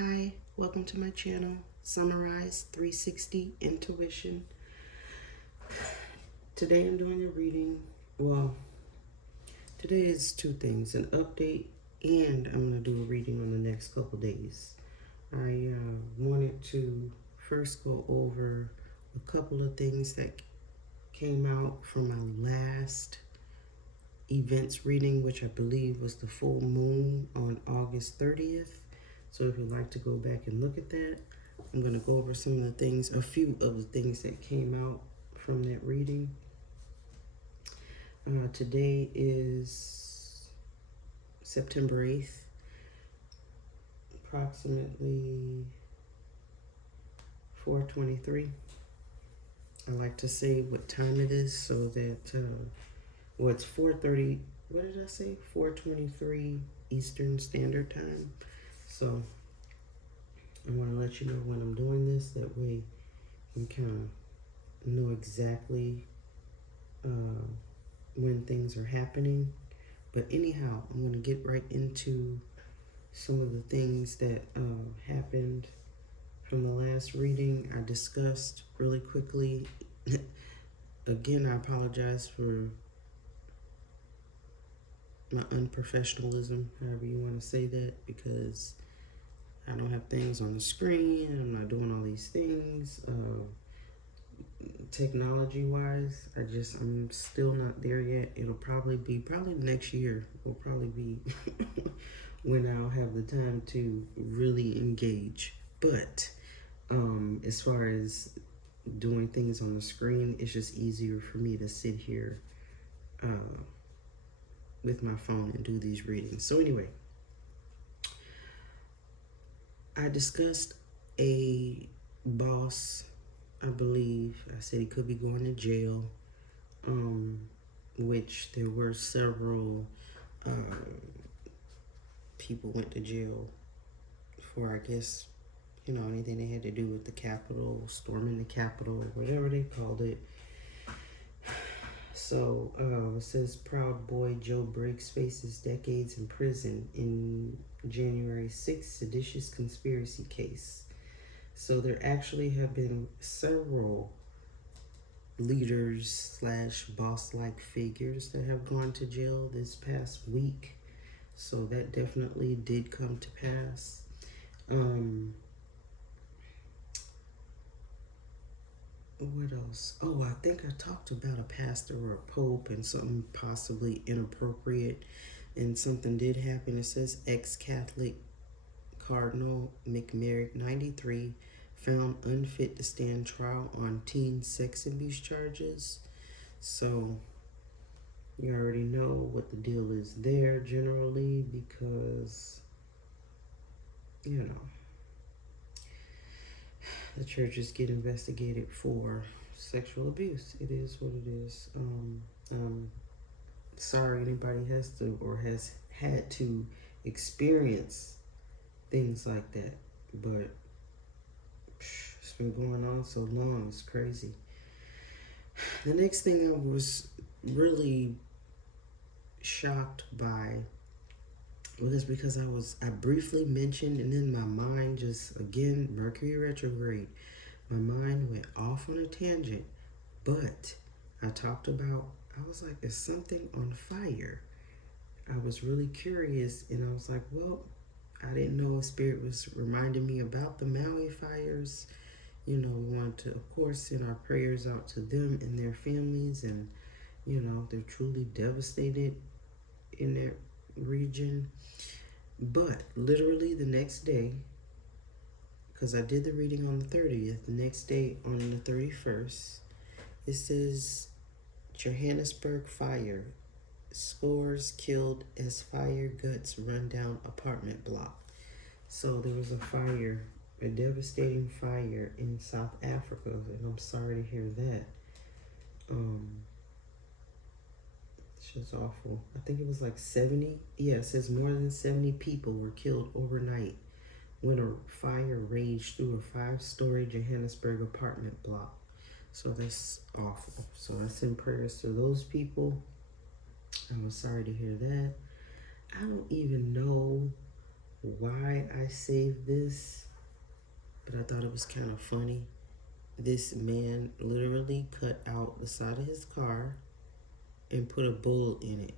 Hi, welcome to my channel, Summarize 360 Intuition. Today I'm doing a reading. Well, today is two things, an update, and I'm going to do a reading on the next couple days. I wanted to first go over a couple of things that came out from my last events reading, which I believe was the full moon on August 30th. So if you'd like to go back and look at that, I'm going to go over some of the things, a few of the things that came out from that reading. Today is September 8th, approximately 4:23. I like to say what time it is so that, well, it's 4:30, what did I say? 4:23 Eastern Standard Time. So I want to let you know when I'm doing this. That way you kind of know exactly when things are happening. But anyhow, I'm going to get right into some of the things that happened from the last reading. I discussed really quickly. Again, I apologize for my unprofessionalism, however you want to say that, because I don't have things on the screen. I'm not doing all these things. Technology wise, I'm still not there yet. It'll probably next year will probably be when I'll have the time to really engage. But as far as doing things on the screen, it's just easier for me to sit here with my phone and do these readings. So anyway, I discussed a boss. I believe I said he could be going to jail, which there were several people went to jail for, I guess, anything they had to do with the Capitol, storming the Capitol, whatever they called it. So it says Proud Boy Joe Briggs faces decades in prison in January 6th seditious conspiracy case. So there actually have been several leaders / boss-like figures that have gone to jail this past week. So that definitely did come to pass. What else? Oh, I think I talked about a pastor or a pope and something possibly inappropriate, and something did happen. It says ex-Catholic Cardinal McMerrick, 93, found unfit to stand trial on teen sex abuse charges. So you already know what the deal is there generally, because, the churches get investigated for sexual abuse. It is what it is. Sorry anybody has to or has had to experience things like that, but it's been going on so long, it's crazy. The next thing I was really shocked by was because I briefly mentioned, and then my mind just, again, Mercury retrograde, my mind went off on a tangent. But I was like, is something on fire? I was really curious, and I was like, well, I didn't know if Spirit was reminding me about the Maui fires. We want to, of course, send our prayers out to them and their families, and, they're truly devastated in their region. But literally the next day, because I did the reading on the 30th, the next day on the 31st, it says Johannesburg fire, scores killed as fire guts run down apartment block. So there was a fire, a devastating fire in South Africa, and I'm sorry to hear that. It's just awful. I think it was like 70. Yeah, it says more than 70 people were killed overnight when a fire raged through a 5-story Johannesburg apartment block. So that's awful. So I send prayers to those people. I'm sorry to hear that. I don't even know why I saved this, but I thought it was kind of funny. This man literally cut out the side of his car and put a bull in it.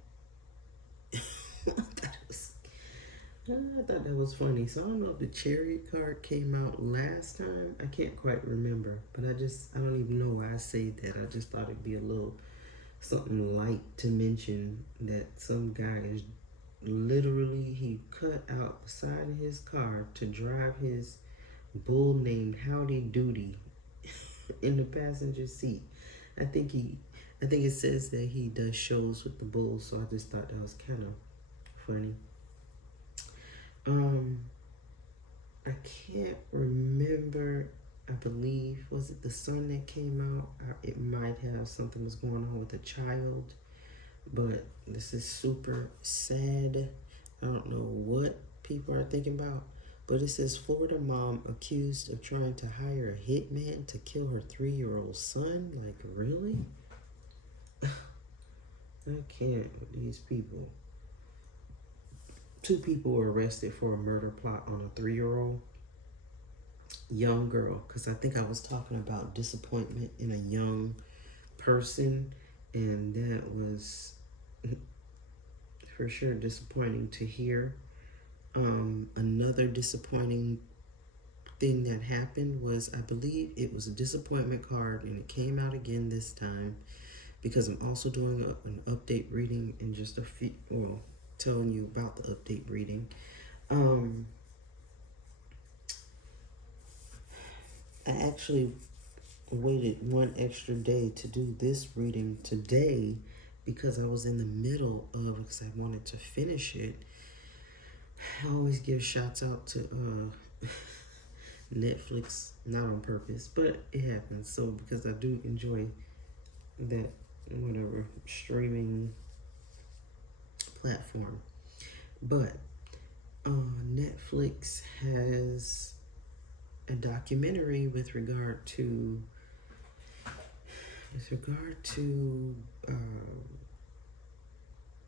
I thought that was funny. So I don't know if the chariot card came out last time. I can't quite remember, but I don't even know why I say that. I just thought it'd be a little something light to mention that some guy is literally, he cut out the side of his car to drive his bull named Howdy Doody in the passenger seat. I think he, I think it says that he does shows with the bulls, so I just thought that was kind of funny. Um, I can't remember. I believe, was it the son that came out? It might have something was going on with a child, but this is super sad. I don't know what people are thinking about, but it says Florida mom accused of trying to hire a hitman to kill her 3-year-old son. Like, really? I can't with these people. 2 people were arrested for a murder plot on a 3-year-old young girl, because I think I was talking about disappointment in a young person, and that was for sure disappointing to hear. Another disappointing thing that happened was, I believe it was a disappointment card, and it came out again this time because I'm also doing an update reading in just a few, well, telling you about the update reading. I actually waited one extra day to do this reading today because I was in the middle of, because I wanted to finish it. I always give shouts out to Netflix, not on purpose, but it happens. So because I do enjoy that, whatever, streaming platform. But Netflix has a documentary with regard to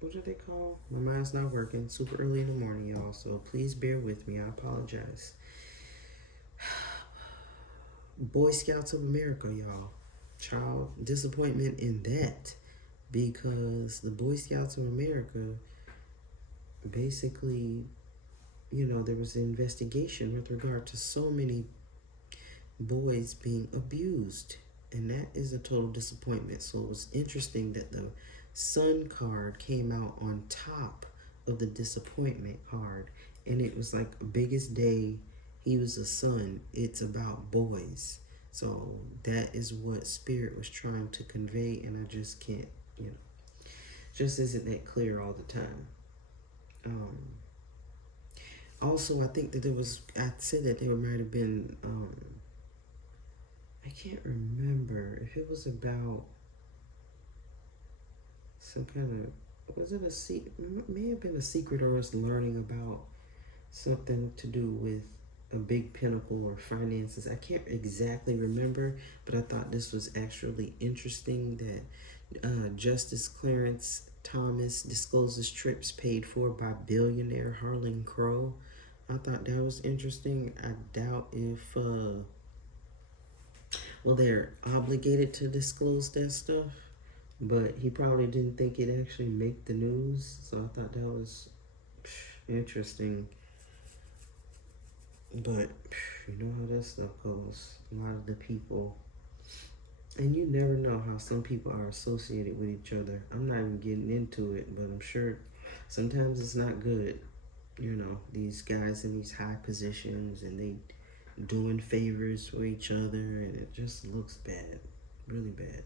what are they called? My mind's not working. Super early in the morning, y'all. So please bear with me. I apologize. Boy Scouts of America, y'all. Child disappointment in that, because the Boy Scouts of America basically, there was an investigation with regard to so many boys being abused, and that is a total disappointment. So it was interesting that the Sun card came out on top of the disappointment card, and it was like biggest day. He was a son. It's about boys. So that is what Spirit was trying to convey, and I just can't, just isn't that clear all the time. Also, I think that I said that there might have been, I can't remember if it was about some kind of, was it a secret? May have been a secret, or us learning about something to do with a big pinnacle or finances. I can't exactly remember, but I thought this was actually interesting that Justice Clarence Thomas discloses trips paid for by billionaire Harlan Crow. I thought that was interesting. I doubt if, they're obligated to disclose that stuff, but he probably didn't think it actually make the news. So I thought that was interesting. But you know how that stuff goes. A lot of the people, and you never know how some people are associated with each other. I'm not even getting into it, but I'm sure sometimes it's not good. These guys in these high positions, and they doing favors for each other, and it just looks bad, really bad.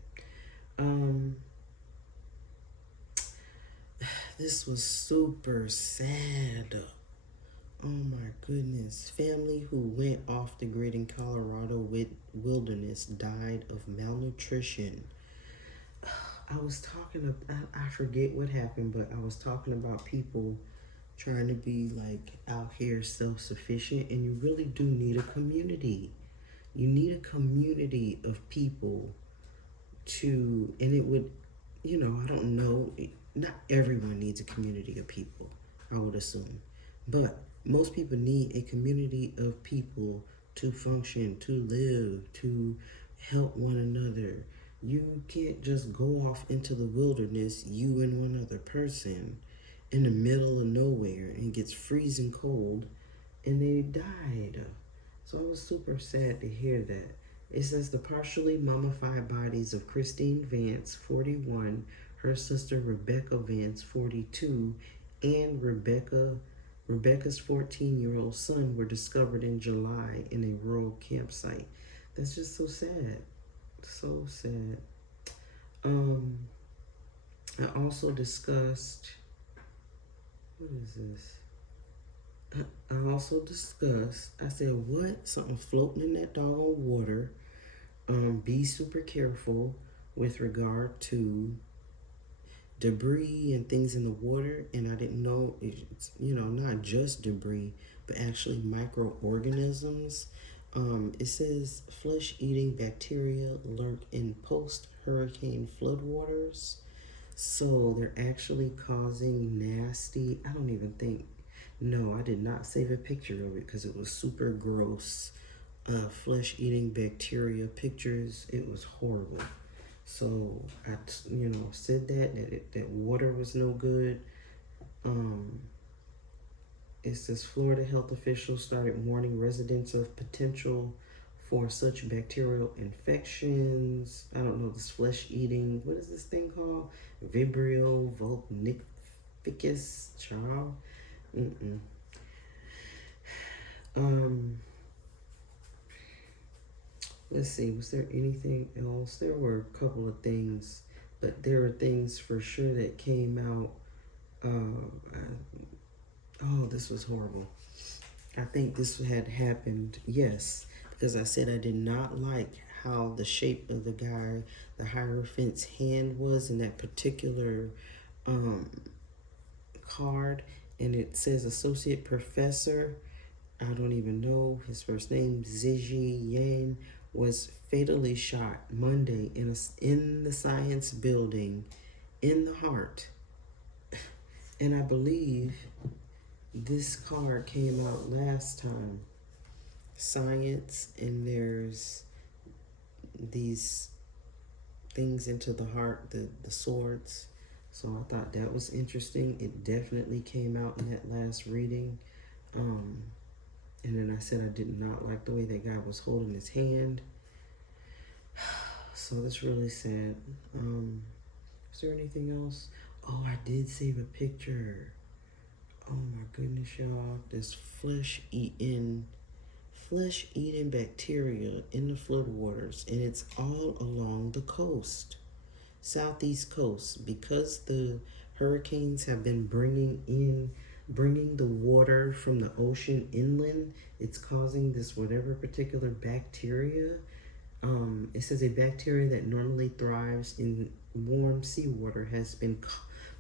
This was super sad. Oh my goodness. Family who went off the grid in Colorado with wilderness died of malnutrition. I was talking I forget what happened, but I was talking about people trying to be like out here self-sufficient, and you really do need a community. You need a community of people and it would, I don't know, not everyone needs a community of people, I would assume. But most people need a community of people to function, to live, to help one another. You can't just go off into the wilderness, you and one other person, in the middle of nowhere and gets freezing cold and they died. So I was super sad to hear that. It says the partially mummified bodies of Christine Vance, 41, her sister Rebecca Vance, 42, and Rebecca's 14-year-old son were discovered in July in a rural campsite. That's just so sad. So sad. Um, I also discussed, what is this? I also discussed, I said, what? Something floating in that doggone water. Be super careful with regard to debris and things in the water. And I didn't know it's, not just debris, but actually microorganisms. It says flesh-eating bacteria lurk in post-hurricane floodwaters. So they're actually causing nasty, I don't even think, no, I did not save a picture of it because it was super gross. Flesh-eating bacteria pictures, it was horrible. So I, said that water was no good. It says Florida health officials started warning residents of potential for such bacterial infections. I don't know, this flesh eating, what is this thing called? Vibrio vulnificus, child. Mm-mm. Let's see, was there anything else? There were a couple of things, but there are things for sure that came out. Oh, this was horrible. I think this had happened, yes, because I said I did not like how the shape of the guy, the Hierophant's hand was in that particular card, and it says Associate Professor, I don't even know his first name, Ziji Yan, was fatally shot Monday in the science building in the heart. And I believe this card came out last time. Science, and there's these things into the heart, the swords. So I thought that was interesting. It definitely came out in that last reading. And then I said I did not like the way that guy was holding his hand. So that's really sad. Is there anything else? Oh, I did save a picture. Oh my goodness, y'all. This flesh-eating bacteria in the floodwaters, and it's all along the coast, southeast coast, because the hurricanes have been bringing the water from the ocean inland. It's causing this whatever particular bacteria. It says a bacteria that normally thrives in warm seawater has been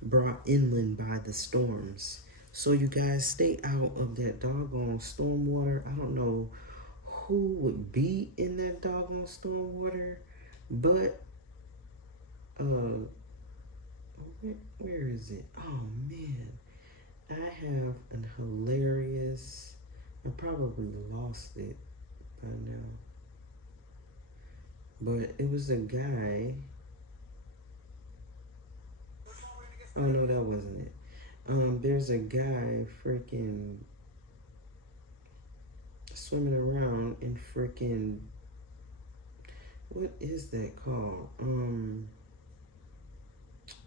brought inland by the storms. So you guys stay out of that doggone storm water. I don't know who would be in that doggone storm water, but where is it? Oh man, I have an hilarious. I probably lost it by now, but it was a guy. Oh no, that wasn't it. There's a guy freaking swimming around in freaking, what is that called?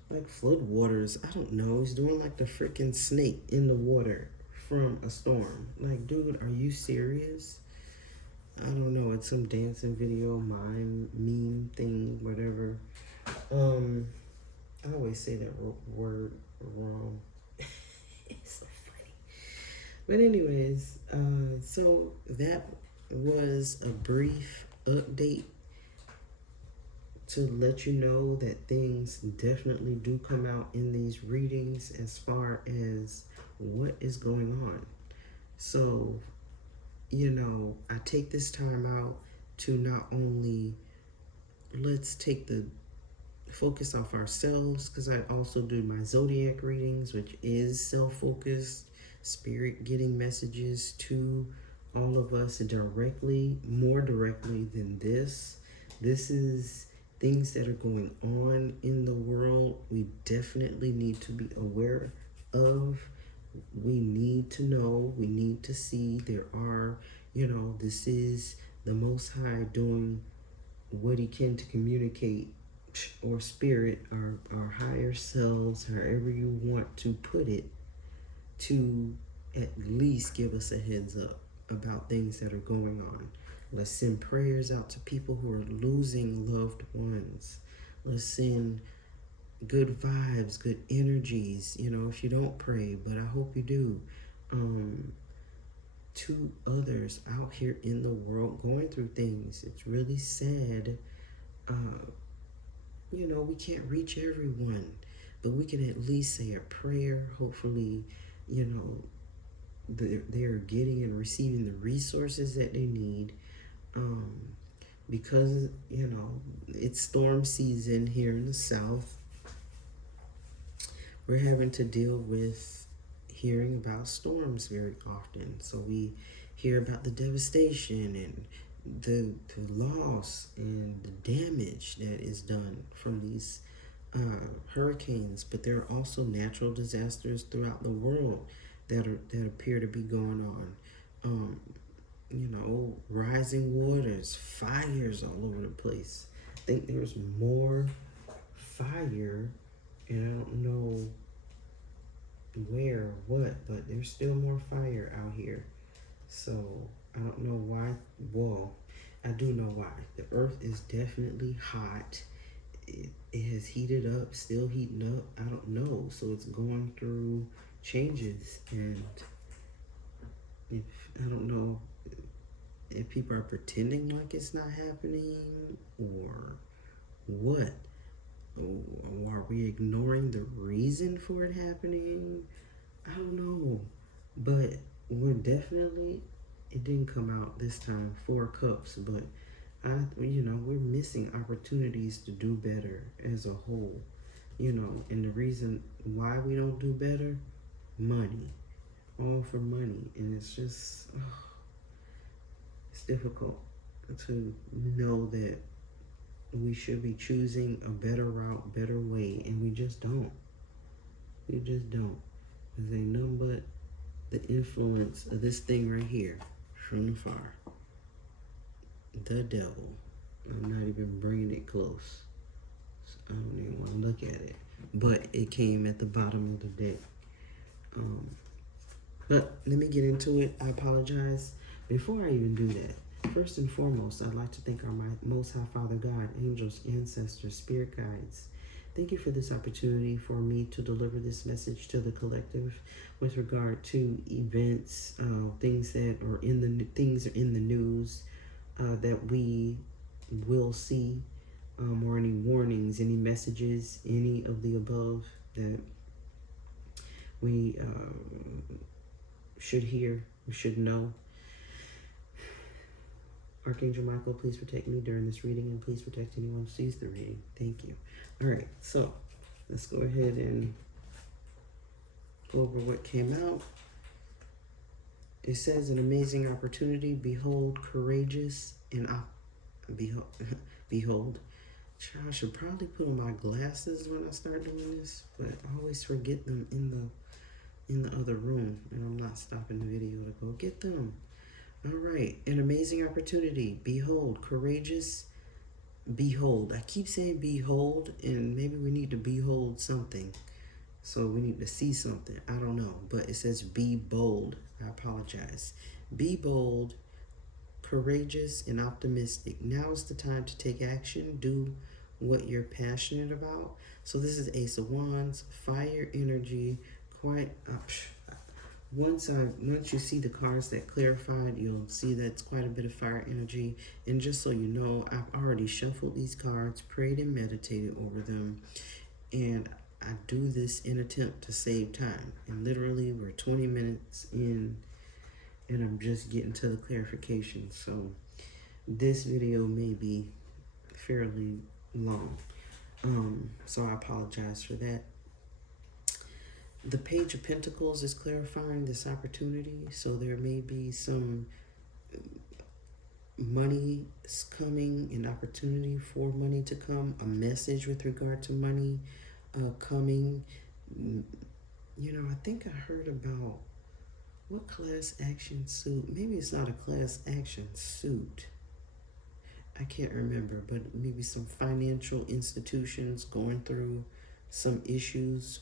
Like floodwaters. I don't know. He's doing like the freaking snake in the water from a storm. Like, dude, are you serious? I don't know. It's some dancing video, meme thing, whatever. I always say that word wrong. It's so funny. But anyways, so that was a brief update to let you know that things definitely do come out in these readings as far as what is going on. So, I take this time out to not only let's take the focus off ourselves, because I also do my zodiac readings, which is self-focused. Spirit getting messages to all of us directly, more directly than this. This is things that are going on in the world. We definitely need to be aware of. We need to know. We need to see. There are, this is the Most High doing what he can to communicate, or spirit, our higher selves, however you want to put it, to at least give us a heads up about things that are going on. Let's send prayers out to people who are losing loved ones. Let's send good vibes, good energies, if you don't pray, but I hope you do, to others out here in the world going through things. It's really sad. We can't reach everyone, but we can at least say a prayer. Hopefully, they're getting and receiving the resources that they need, because it's storm season here in the South. We're having to deal with hearing about storms very often, so we hear about the devastation and the loss and the damage that is done from these hurricanes. But there are also natural disasters throughout the world that appear to be going on. Rising waters, fires all over the place. I think there's more fire, and I don't know where or what, but there's still more fire out here. So I don't know why. Well, I do know why. The earth is definitely hot. It has heated up, still heating up. I don't know. So it's going through changes, and I don't know if people are pretending like it's not happening or what. Or are we ignoring the reason for it happening? I don't know. But we're definitely, it didn't come out this time, 4 cups, but we're missing opportunities to do better as a whole. And the reason why we don't do better, money. All for money. And it's just, it's difficult to know that we should be choosing a better route, better way, and we just don't. We just don't. Because ain't nothing but the influence of this thing right here from afar. The devil. I'm not even bringing it close. So I don't even want to look at it. But it came at the bottom of the deck. But let me get into it. I apologize. Before I even do that, first and foremost, I'd like to thank our Most High Father God, angels, ancestors, spirit guides. Thank you for this opportunity for me to deliver this message to the collective with regard to events, things that are in the news that we will see, or any warnings, any messages, any of the above that we should hear, we should know. Archangel Michael, please protect me during this reading, and please protect anyone who sees the reading. Thank you. All right, so let's go ahead and go over what came out. It says, an amazing opportunity. Behold, courageous, and behold. I should probably put on my glasses when I start doing this, but I always forget them in the other room, and I'm not stopping the video to go get them. All right, an amazing opportunity. Behold, courageous. Behold. I keep saying behold, and maybe we need to behold something. So we need to see something. I don't know, but it says be bold. I apologize. Be bold, courageous, and optimistic. Now is the time to take action. Do what you're passionate about. So this is Ace of Wands, fire energy, quite once you see the cards that clarified, you'll see that's quite a bit of fire energy. And just so you know, I've already shuffled these cards, prayed and meditated over them, and I do this in attempt to save time. And literally we're 20 minutes in and I'm just getting to the clarification. So this video may be fairly long. So I apologize for that. The Page of Pentacles is clarifying this opportunity, so there may be some money is coming, an opportunity for money to come, a message with regard to money coming. You know, I think I heard about what class action suit. Maybe it's not a class action suit. I can't remember, but maybe some financial institutions going through some issues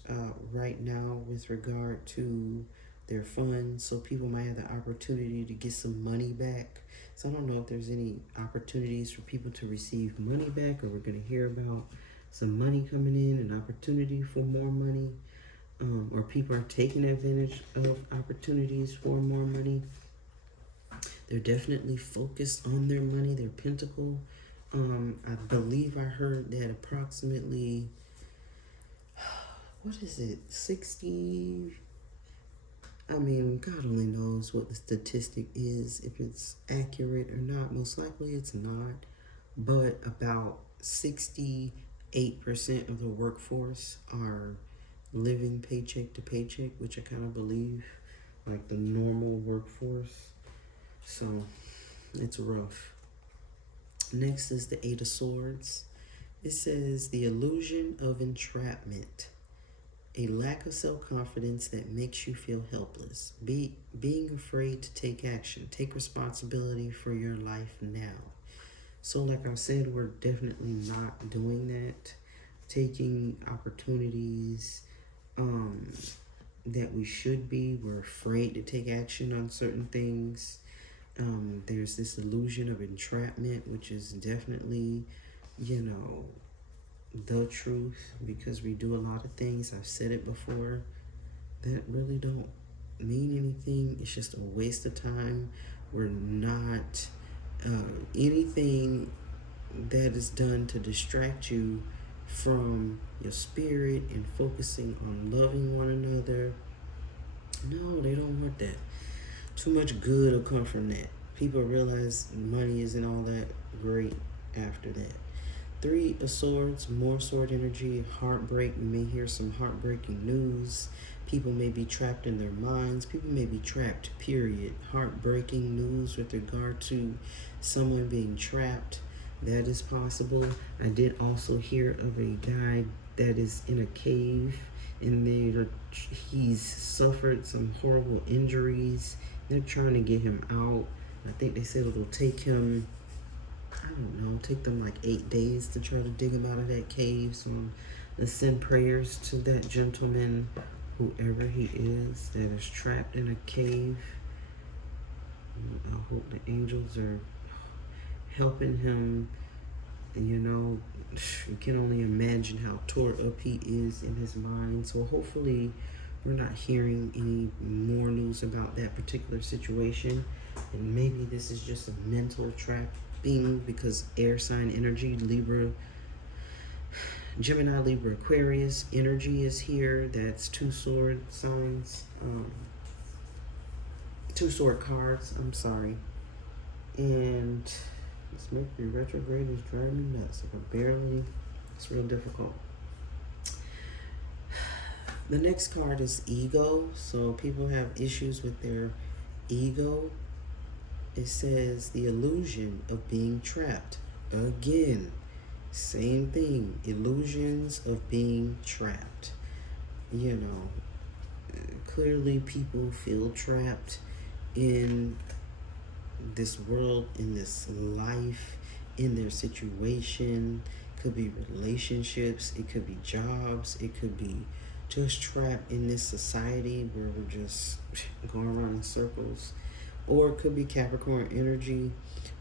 right now with regard to their funds. So people might have the opportunity to get some money back. So I don't know if there's any opportunities for people to receive money back, or we're going to hear about some money coming in, an opportunity for more money, or people are taking advantage of opportunities for more money. They're definitely focused on their money, their pentacle. I believe I heard that approximately, what is it, 60? I mean, God only knows what the statistic is, if it's accurate or not. Most likely it's not. But about 68% of the workforce are living paycheck to paycheck, which I kind of believe, like the normal workforce. So it's rough. Next is the Eight of Swords. It says the illusion of entrapment, a lack of self-confidence that makes you feel helpless, being afraid to take action, take responsibility for your life now. So like I said, we're definitely not doing that, taking opportunities that we should be. We're afraid to take action on certain things. There's this illusion of entrapment, which is definitely, you know, the truth, because we do a lot of things, I've said it before, that really don't mean anything. It's just a waste of time. We're not anything that is done to distract you from your spirit and focusing on loving one another. No, they don't want that. Too much good will come from that. People realize money isn't all that great after that. Three of Swords, more sword energy, heartbreak. You may hear some heartbreaking news. People may be trapped in their minds. People may be trapped, period. Heartbreaking news with regard to someone being trapped. That is possible. I did also hear of a guy that is in a cave, and he's suffered some horrible injuries. They're trying to get him out. I think they said it'll take him, I don't know, take them like 8 days to try to dig him out of that cave. So let's send prayers to that gentleman, whoever he is, that is trapped in a cave. I hope the angels are helping him. You know, you can only imagine how tore up he is in his mind. So hopefully we're not hearing any more news about that particular situation. And maybe this is just a mental trapping, because air sign energy, Libra, Gemini, Libra, Aquarius energy is here. That's two sword signs, two sword cards, I'm sorry. And this Mercury retrograde is driving me nuts. It's real difficult. The next card is ego. So people have issues with their ego. It says the illusion of being trapped. Again, same thing. Illusions of being trapped. You know, clearly people feel trapped in this world, in this life, in their situation. Could be relationships, it could be jobs, it could be just trapped in this society where we're just going around in circles. Or it could be Capricorn energy.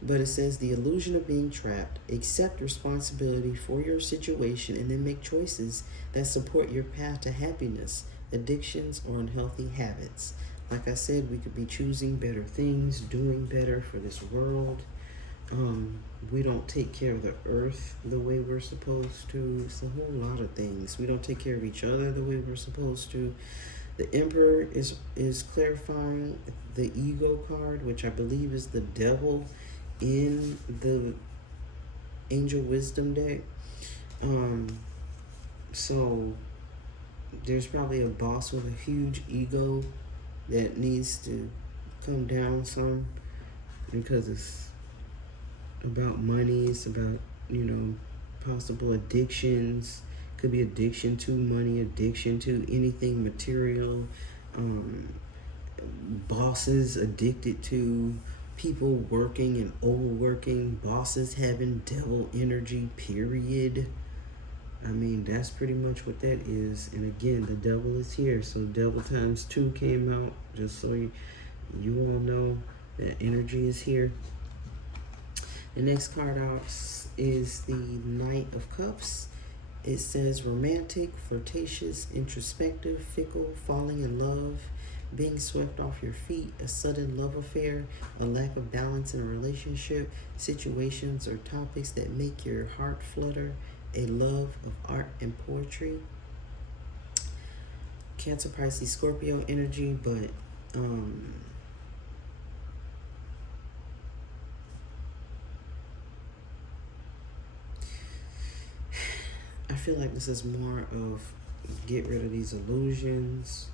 But it says the illusion of being trapped. Accept responsibility for your situation and then make choices that support your path to happiness, addictions, or unhealthy habits. Like I said, we could be choosing better things, doing better for this world. We don't take care of the earth the way we're supposed to. It's a whole lot of things. We don't take care of each other the way we're supposed to. The Emperor is clarifying the ego card, which I believe is the devil in the Angel Wisdom deck. So there's probably a boss with a huge ego that needs to come down some, because it's about money, it's about, possible addictions. Could be addiction to money, addiction to anything material, um, bosses addicted to people working and overworking, bosses having devil energy, period. I mean, that's pretty much what that is. And again, the devil is here. So devil times 2 came out, just so you all know that energy is here. The next card out is the Knight of Cups. It says romantic, flirtatious, introspective, fickle, falling in love, being swept off your feet, a sudden love affair, a lack of balance in a relationship, situations or topics that make your heart flutter, a love of art and poetry. Cancer, Pisces, Scorpio energy, but I feel like this is more of get rid of these illusions,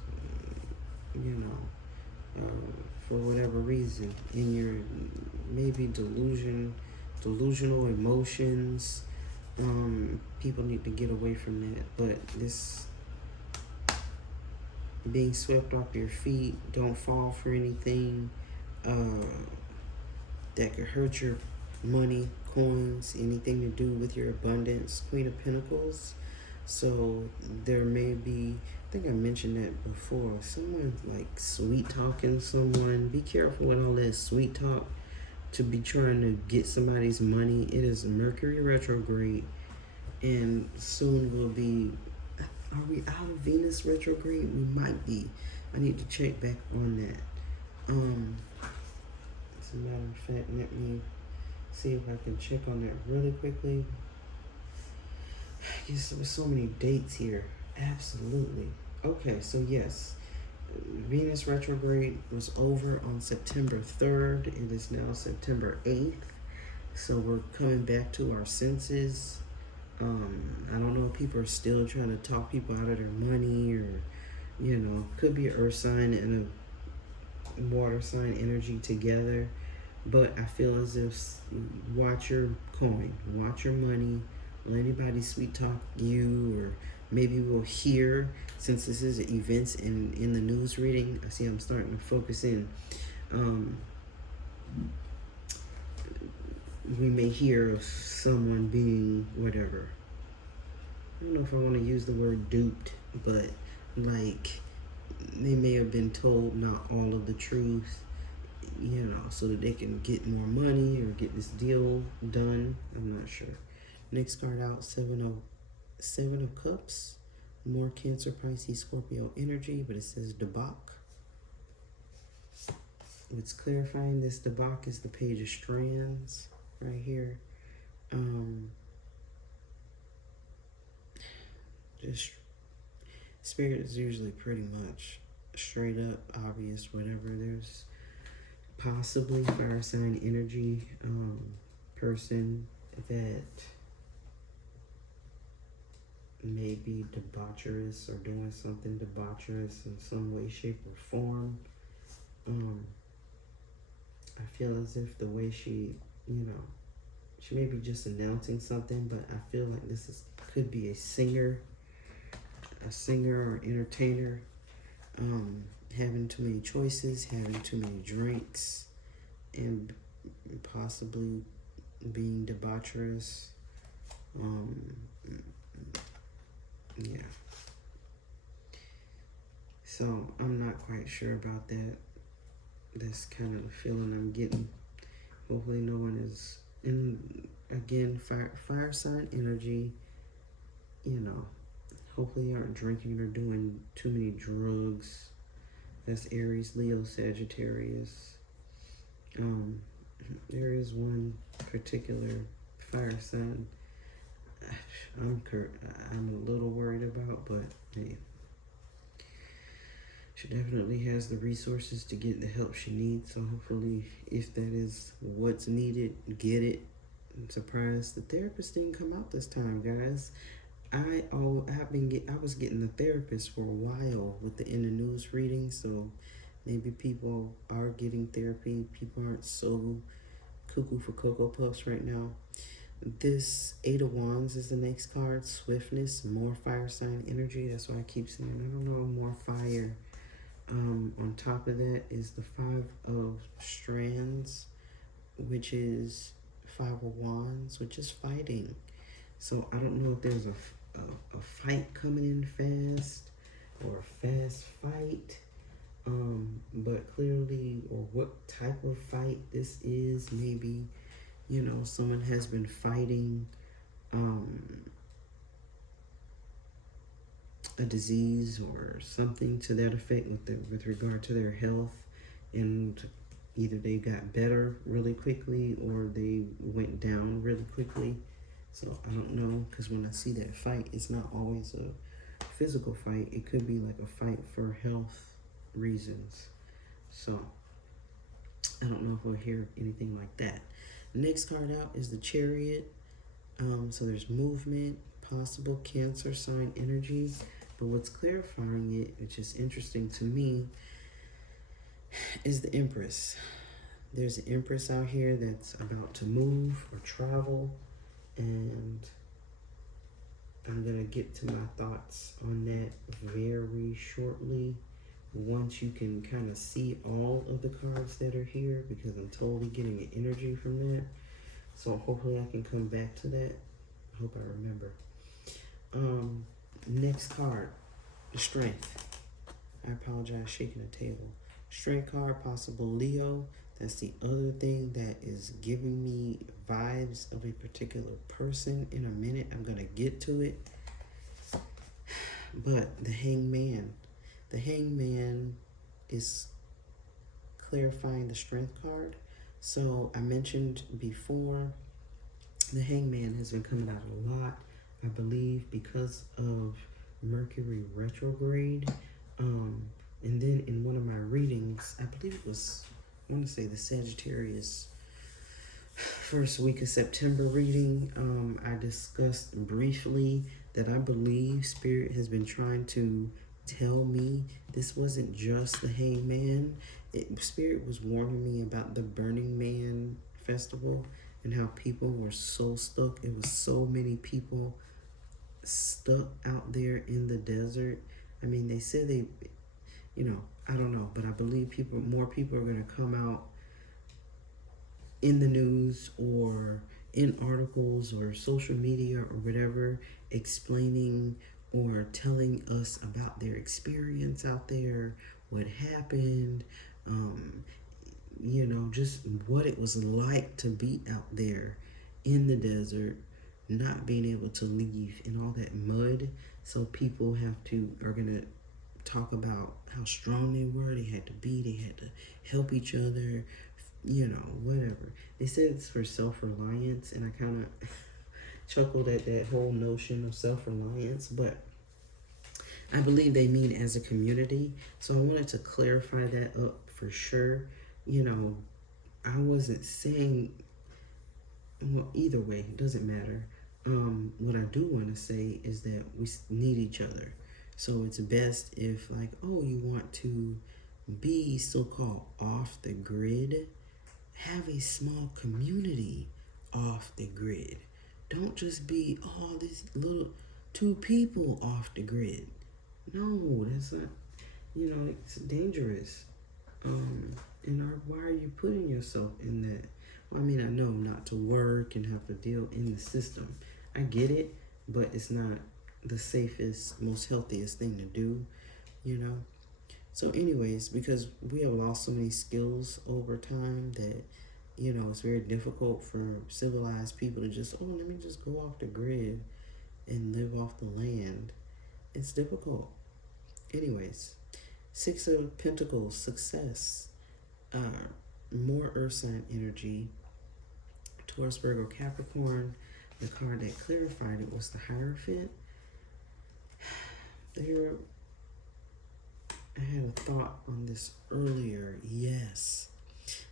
for whatever reason, in your maybe delusional emotions. People need to get away from that. But this being swept off your feet, don't fall for anything that could hurt your money, coins, anything to do with your abundance. Queen of Pentacles. So there may be, I think I mentioned that before, someone like sweet talking someone. Be careful with all that sweet talk to be trying to get somebody's money. It is Mercury retrograde, and soon will be, are we out of Venus retrograde? We might be. I need to check back on that. As a matter of fact, let me see if I can check on that really quickly. Yes, there were so many dates here. Absolutely. Okay, so yes, Venus retrograde was over on September 3rd. It is now September 8th. So we're coming back to our senses. I don't know if people are still trying to talk people out of their money, or, could be an earth sign and a water sign energy together. But I feel as if watch your coin, watch your money. Let anybody sweet talk you, or maybe we'll hear, since this is events in the news reading. I see I'm starting to focus in. We may hear of someone being whatever. I don't know if I want to use the word duped, but like they may have been told not all of the truth, so that they can get more money or get this deal done. I'm not sure. Next card out, Seven of Cups. More Cancer, Pisces, Scorpio energy, but it says debauch. It's clarifying this debauch is the Page of Strands right here. Just Spirit is usually pretty much straight up, obvious, whatever. There's possibly fire sign energy, person that may be debaucherous or doing something debaucherous in some way, shape, or form. I feel as if the way she may be just announcing something, but I feel like could be a singer or entertainer, having too many choices, having too many drinks, and possibly being debaucherous. Yeah. So I'm not quite sure about that. That's kind of the feeling I'm getting. Hopefully no one is in, again, fire sign energy, hopefully you aren't drinking or doing too many drugs. That's Aries, Leo, Sagittarius. There is one particular fire sign I'm a little worried about, but hey, she definitely has the resources to get the help she needs. So hopefully, if that is what's needed, get it. I'm surprised the therapist didn't come out this time, guys. I was getting a therapist for a while with the in the news reading, so maybe people are getting therapy. People aren't so cuckoo for Cocoa Puffs right now. This Eight of Wands is the next card. Swiftness, more fire sign energy. That's why I keep saying, I don't know, more fire. On top of that is the Five of Strands, which is Five of Wands, which is fighting. So I don't know if there's a fight coming in fast or a fast fight. But clearly, or what type of fight this is, maybe, someone has been fighting a disease or something to that effect with regard to their health, and either they got better really quickly or they went down really quickly. So I don't know, because when I see that fight, it's not always a physical fight. It could be like a fight for health reasons. So I don't know if we'll hear anything like that. Next card out is the Chariot. So there's movement, possible Cancer sign energy. But what's clarifying it, which is interesting to me, is the Empress. There's an Empress out here that's about to move or travel, and I'm going to get to my thoughts on that very shortly once you can kind of see all of the cards that are here, because I'm totally getting an energy from that. So hopefully I can come back to that. I hope I remember. Next card, the Strength. I apologize, shaking the table. Strength card, possible Leo. That's the other thing that is giving me vibes of a particular person. In a minute, I'm going to get to it. But the Hangman. The Hangman is clarifying the Strength card. So I mentioned before, the Hangman has been coming out a lot, I believe, because of Mercury retrograde. And then in one of my readings, I believe it was, I want to say the Sagittarius first week of September reading, I discussed briefly that I believe Spirit has been trying to tell me this wasn't just the Hangman. Spirit was warning me about the Burning Man festival and how people were so stuck. It was so many people stuck out there in the desert. I mean, they said they, I don't know, but I believe more people are going to come out in the news or in articles or social media or whatever, explaining or telling us about their experience out there, what happened, just what it was like to be out there in the desert, not being able to leave in all that mud. So people are going to talk about how strong they were. They had to help each other, whatever. They said it's for self-reliance, and I kind of chuckled at that whole notion of self-reliance, but I believe they mean as a community. So I wanted to clarify that up for sure. I wasn't saying, well, either way, it doesn't matter. What I do want to say is that we need each other. So it's best if, like, you want to be so-called off the grid, have a small community off the grid. Don't just be all these little two people off the grid. No, that's not, it's dangerous. Why are you putting yourself in that? Well, I mean, I know not to work and have to deal in the system. I get it, but it's not the safest, most healthiest thing to do, So anyways, because we have lost so many skills over time that, it's very difficult for civilized people to just, let me just go off the grid and live off the land. It's difficult. Anyways, Six of Pentacles, success, more earth sign energy, Taurus, Virgo, Capricorn. The card that clarified it was the Hierophant. I had a thought on this earlier. Yes.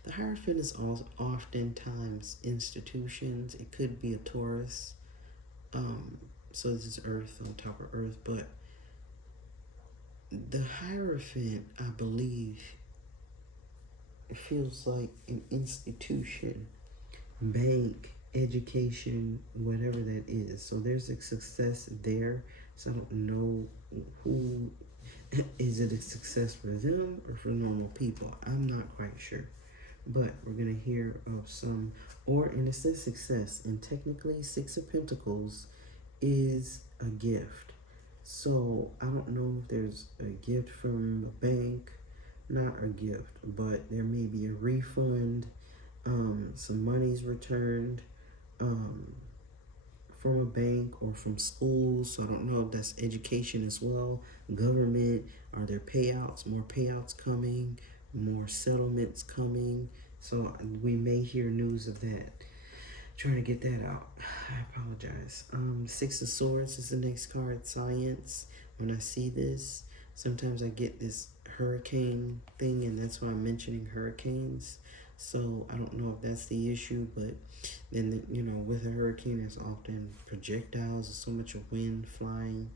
The Hierophant is oftentimes institutions. It could be a Taurus. So this is Earth on top of Earth, but the Hierophant, I believe, it feels like an institution, bank, education, whatever that is. So there's a success there. So I don't know who is it a success for them or for normal people. I'm not quite sure. But we're gonna hear of some, or and it says success, and technically Six of Pentacles is a gift. So I don't know if there's a gift from a bank, not a gift, but there may be a refund, some money's returned um, from a bank or from schools. So I don't know if that's education as well. Government, are there payouts, more payouts coming, more settlements coming? So we may hear news of that. Trying to get that out. I apologize. Six of Swords is the next card. Science. When I see this, sometimes I get this hurricane thing, and that's why I'm mentioning hurricanes. So I don't know if that's the issue, but then with a hurricane, there's often projectiles. There's so much of wind flying,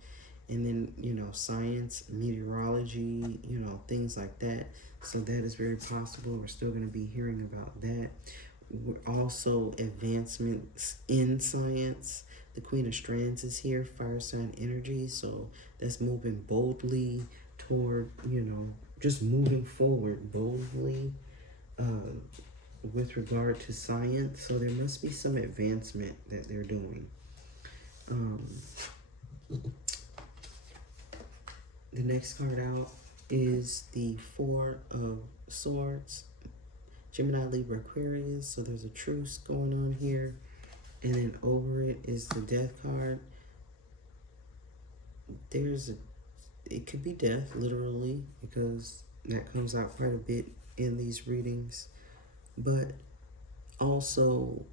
and then science, meteorology, things like that. So that is very possible. We're still going to be hearing about that. Also advancements in science. The Queen of Strands is here, fire sign energy, so that's moving boldly toward just moving forward boldly with regard to science. So there must be some advancement that they're doing. The next card out is the Four of Swords. Gemini, Libra, Aquarius. So there's a truce going on here. And then over it is the Death card. It could be death, literally, because that comes out quite a bit in these readings. But also,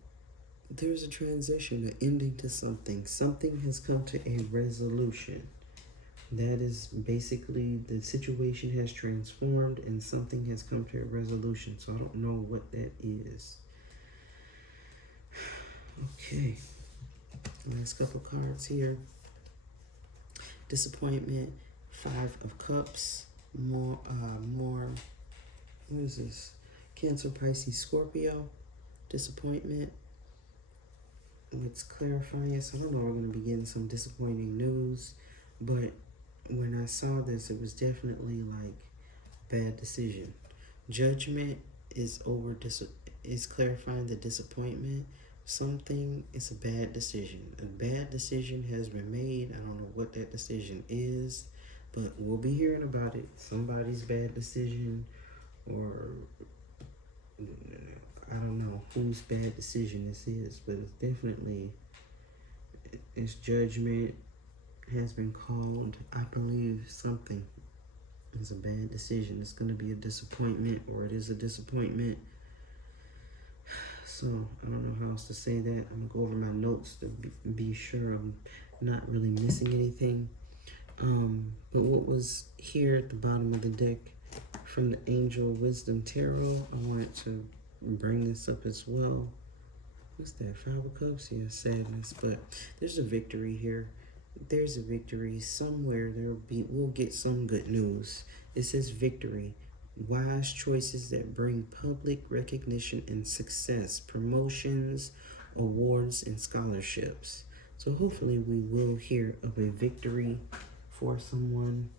there's a transition, an ending to something. Something has come to a resolution. That is basically the situation has transformed and something has come to a resolution. So I don't know what that is. Okay. Last couple cards here. Disappointment. Five of Cups. More. What is this? Cancer, Pisces, Scorpio. Disappointment. It's clarifying. So I don't know. We're going to be getting some disappointing news, but when I saw this, it was definitely like bad decision. Judgment is is clarifying the disappointment. Something is a bad decision. A bad decision has been made. I don't know what that decision is, but we'll be hearing about it. Somebody's bad decision, or I don't know whose bad decision this is, but it's definitely, it's judgment has been called. I believe something is a bad decision. It's going to be a disappointment, or it is a disappointment. So I don't know how else to say that. I'm going to go over my notes to be sure I'm not really missing anything. But what was here at the bottom of the deck from the Angel Wisdom Tarot, I wanted to bring this up as well. What's that? Five of Cups? Yeah, sadness. But there's a victory here. There's a victory somewhere. We'll get some good news. It says victory. Wise choices that bring public recognition and success, promotions, awards, and scholarships. So hopefully we will hear of a victory for someone.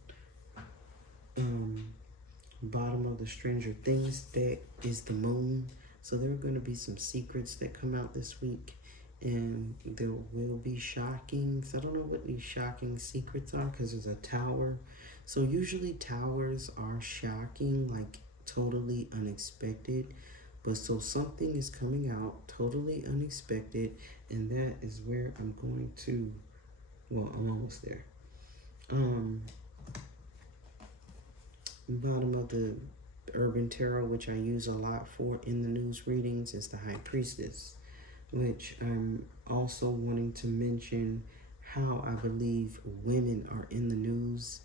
Bottom of the Stranger Things deck is the Moon. So there are going to be some secrets that come out this week, and there will be shockings. I don't know what these shocking secrets are because there's a tower. So usually towers are shocking, like totally unexpected. But so something is coming out totally unexpected, and that is where I'm going to, well, I'm almost there. Bottom of the Urban Tarot, which I use a lot for in the news readings, is the High Priestess, which I'm also wanting to mention how I believe women are in the news.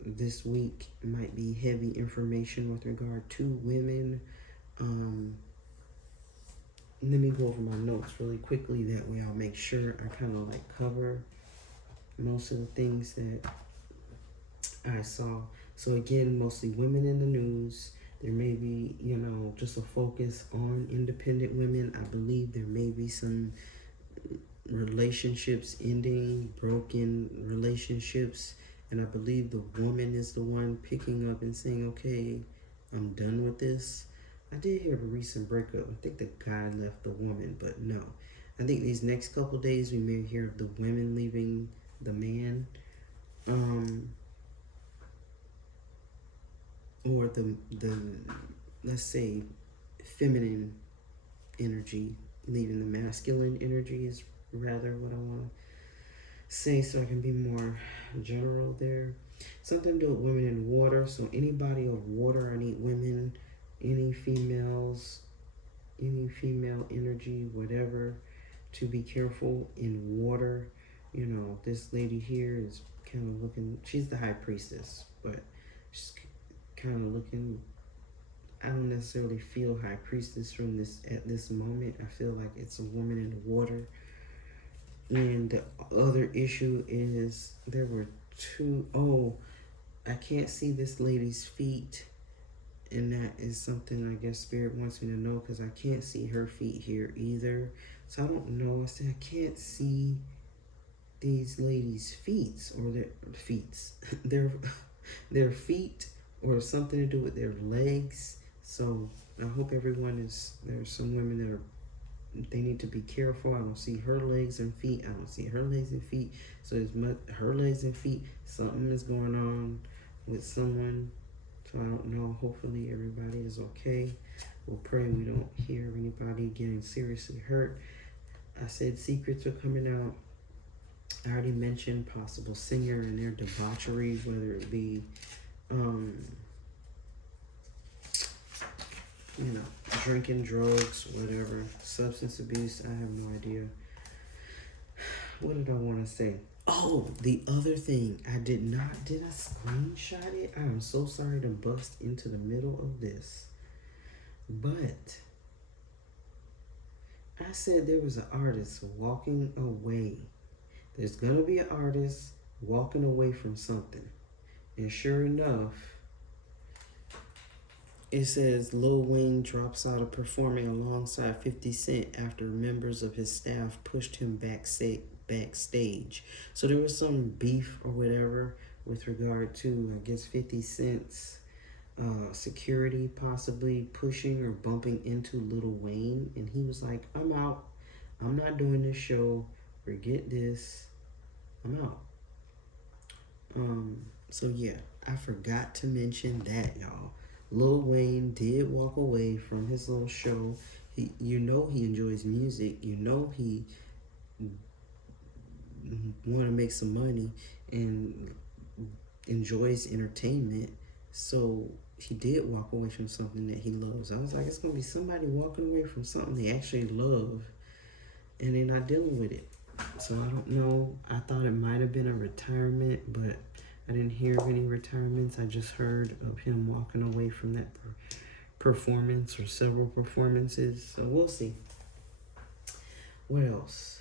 This week might be heavy information with regard to women. let me go over my notes really quickly. That way I'll make sure I kind of like cover most of the things that I saw. So again, mostly women in the news. There may be, just a focus on independent women. I believe there may be some relationships ending, broken relationships, and I believe the woman is the one picking up and saying, okay, I'm done with this. I did hear of a recent breakup. I think the guy left the woman, but no. I think these next couple days we may hear of the women leaving the man. Or the let's say feminine energy leaving the masculine energy is rather what I want to say, so I can be more general there. Something to do with women in water. So any body of water, I need women, any females, any female energy, whatever, to be careful in water. This lady here is kind of looking, she's the high priestess, but she's kind of looking, I don't necessarily feel high priestess from this at this moment. I feel like it's a woman in the water. And the other issue is there were two, oh, I can't see this lady's feet. And that is something I guess Spirit wants me to know, because I can't see her feet here either. So I don't know. I said I can't see these ladies' feet or their feet. their feet, or something to do with their legs. So I hope everyone is, there's some women that are, they need to be careful. I don't see her legs and feet. I don't see her legs and feet. So it's her legs and feet. Something is going on with someone. So I don't know. Hopefully everybody is okay. We'll pray we don't hear of anybody getting seriously hurt. I said secrets are coming out. I already mentioned possible singer and their debauchery, whether it be drinking, drugs, whatever, substance abuse. I have no idea. What did I want to say? Oh, the other thing, did I screenshot it? I am so sorry to bust into the middle of this, but I said there was an artist walking away. There's gonna be an artist walking away from something, and sure enough, it says Lil Wayne drops out of performing alongside 50 Cent after members of his staff pushed him backstage. So there was some beef or whatever with regard to, I guess, 50 Cent's security possibly pushing or bumping into Lil Wayne. And he was like, I'm out. I'm not doing this show. Forget this. I'm out. So yeah, I forgot to mention that, y'all. Lil Wayne did walk away from his little show. He enjoys music. He want to make some money and enjoys entertainment. So he did walk away from something that he loves. I was like, it's gonna be somebody walking away from something they actually love, and they're not dealing with it. So I don't know. I thought it might have been a retirement, but I didn't hear of any retirements. I just heard of him walking away from that performance or several performances. So we'll see. What else?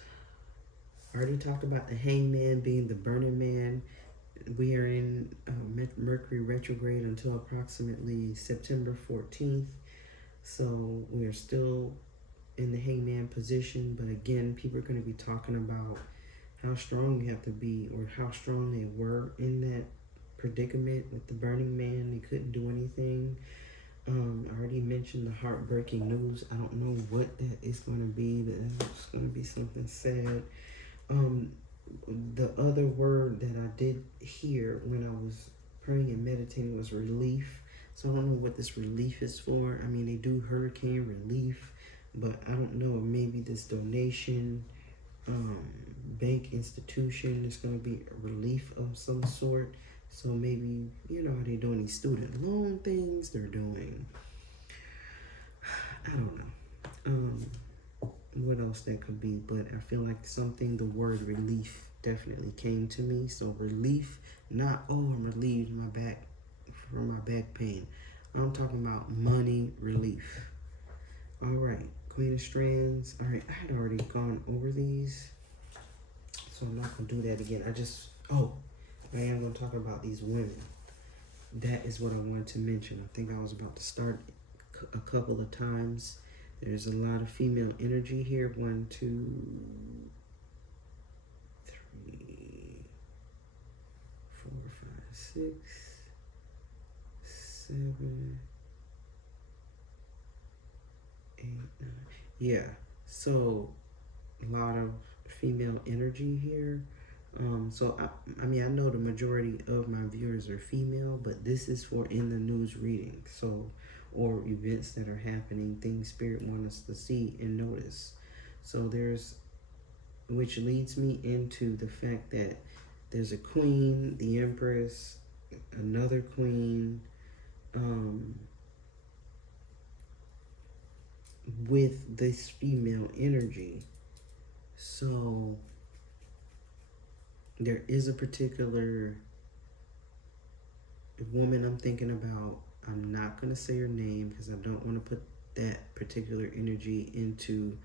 I already talked about the Hangman being the Burning Man. We are in Mercury retrograde until approximately September 14th. So we are still in the Hangman position. But again, people are going to be talking about how strong you have to be, or how strong they were in that predicament with the Burning Man. They couldn't do anything. I already mentioned the heartbreaking news. I don't know what that is going to be, but it's going to be something sad. The other word that I did hear when I was praying and meditating was relief. So I don't know what this relief is for. I mean, they do hurricane relief, but I don't know, maybe this donation, bank institution is going to be a relief of some sort. So maybe, they're doing these student loan things, they're doing, I don't know what else that could be, but I feel like the word relief definitely came to me. So relief, not, I'm relieved from my back pain. I'm talking about money relief. All right, Queen of Strands. All right, I had already gone over these, so I'm not gonna do that again. I am gonna talk about these women. That is what I wanted to mention. I think I was about to start a couple of times. There's a lot of female energy here. 1, 2, 3, 4, 5, 6, 7, 8, 9. Yeah, so a lot of female energy here. I know the majority of my viewers are female, but this is for in the news reading. So, or events that are happening, things Spirit wants us to see and notice. So which leads me into the fact that there's a queen, the Empress, another queen, with this female energy. So there is a particular woman I'm thinking about. I'm not going to say her name because I don't want to put that particular energy into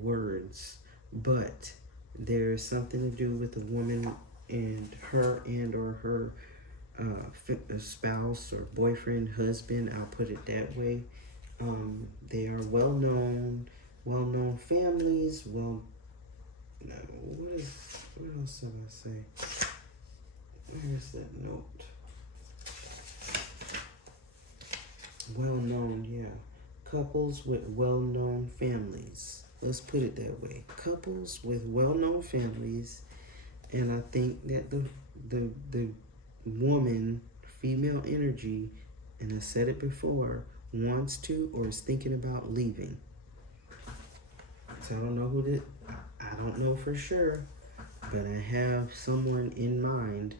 words, but there's something to do with a woman and her spouse or boyfriend, husband, I'll put it that way. They are well-known families. What else did I say? Where's that note? Well-known, yeah. Couples with well-known families. Let's put it that way. Couples with well-known families, and I think that the woman, female energy, and I said it before, wants to or is thinking about leaving. So I don't know I don't know for sure, but I have someone in mind.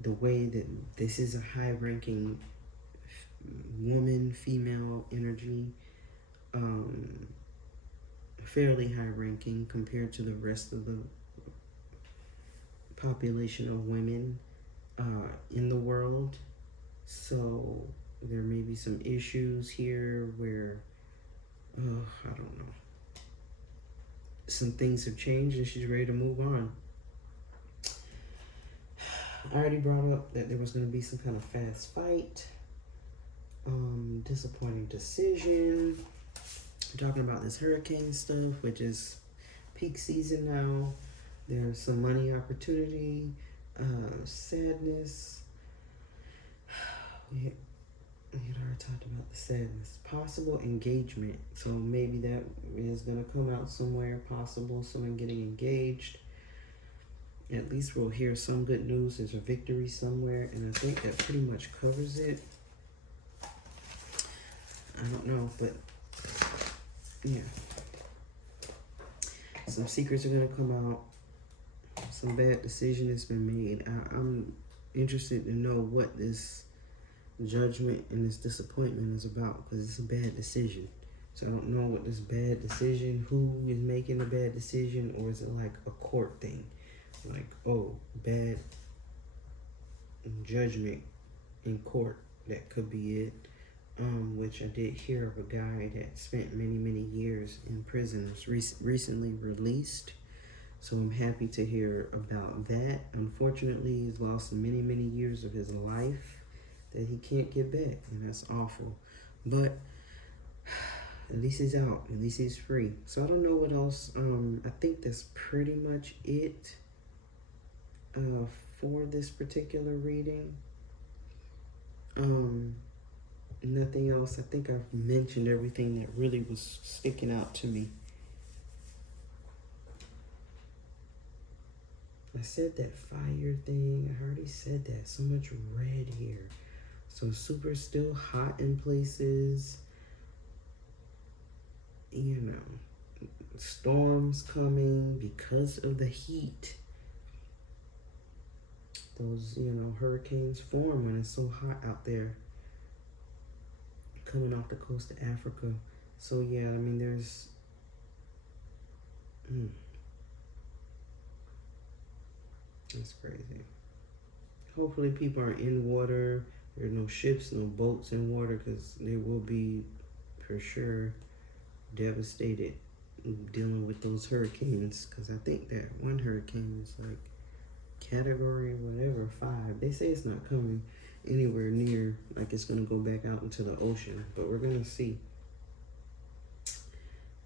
The way that this is a high-ranking woman, female energy, fairly high-ranking compared to the rest of the population of women in the world. So there may be some issues here where, I don't know, some things have changed and she's ready to move on. I already brought up that there was going to be some kind of fast fight, disappointing decision. We're talking about this hurricane stuff, which is peak season now. There's some money opportunity, sadness. We had already talked about the sadness. Possible engagement. So maybe that is going to come out somewhere. Possible someone getting engaged. At least we'll hear some good news. There's a victory somewhere. And I think that pretty much covers it. I don't know, but yeah. Some secrets are going to come out. Some bad decision has been made. I'm interested to know what this judgment and this disappointment is about, because it's a bad decision. So I don't know what this bad decision, who is making the bad decision, or is it like a court thing? Like, oh, bad judgment in court. That could be it. Which I did hear of a guy that spent many years in prison, was recently released. So I'm happy to hear about that. Unfortunately, he's lost many years of his life that he can't get back, and that's awful. But at least he's out. At least he's free. So I don't know what else. I think that's pretty much it for this particular reading. Nothing else. I think I've mentioned everything that really was sticking out to me. I said that fire thing. I already said that. So much red here. So super still hot in places. You know, storms coming because of the heat. Those, hurricanes form when it's so hot out there. Coming off the coast of Africa. So yeah, I mean, there's... That's crazy. Hopefully people are in water. There are no ships, no boats in water, because there will be, for sure, devastated dealing with those hurricanes, because I think that one hurricane is like category whatever 5. They say it's not coming anywhere near, like it's going to go back out into the ocean, but we're going to see.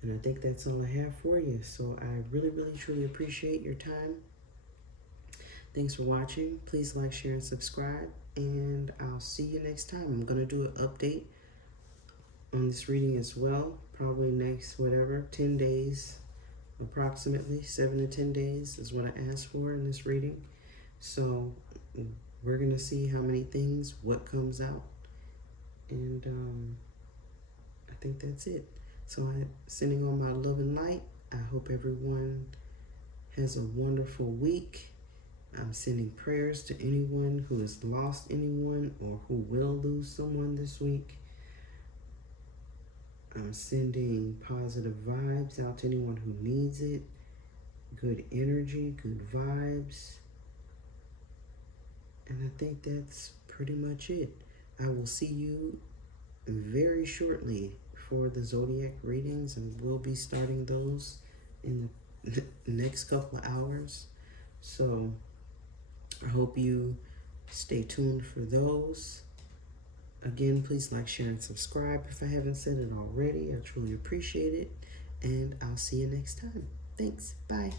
And I think that's all I have for you. So I really, really, truly appreciate your time. Thanks for watching. Please like, share, and subscribe. And I'll see you next time. I'm going to do an update on this reading as well. Probably next, 10 days. Approximately 7 to 10 days is what I asked for in this reading. So we're going to see how many things, what comes out. And I think that's it. So I'm sending all my love and light. I hope everyone has a wonderful week. I'm sending prayers to anyone who has lost anyone or who will lose someone this week. I'm sending positive vibes out to anyone who needs it. Good energy, good vibes. And I think that's pretty much it. I will see you very shortly for the zodiac readings, and we'll be starting those in the next couple of hours. So I hope you stay tuned for those. Again, please like, share, and subscribe if I haven't said it already. I truly appreciate it. And I'll see you next time. Thanks. Bye.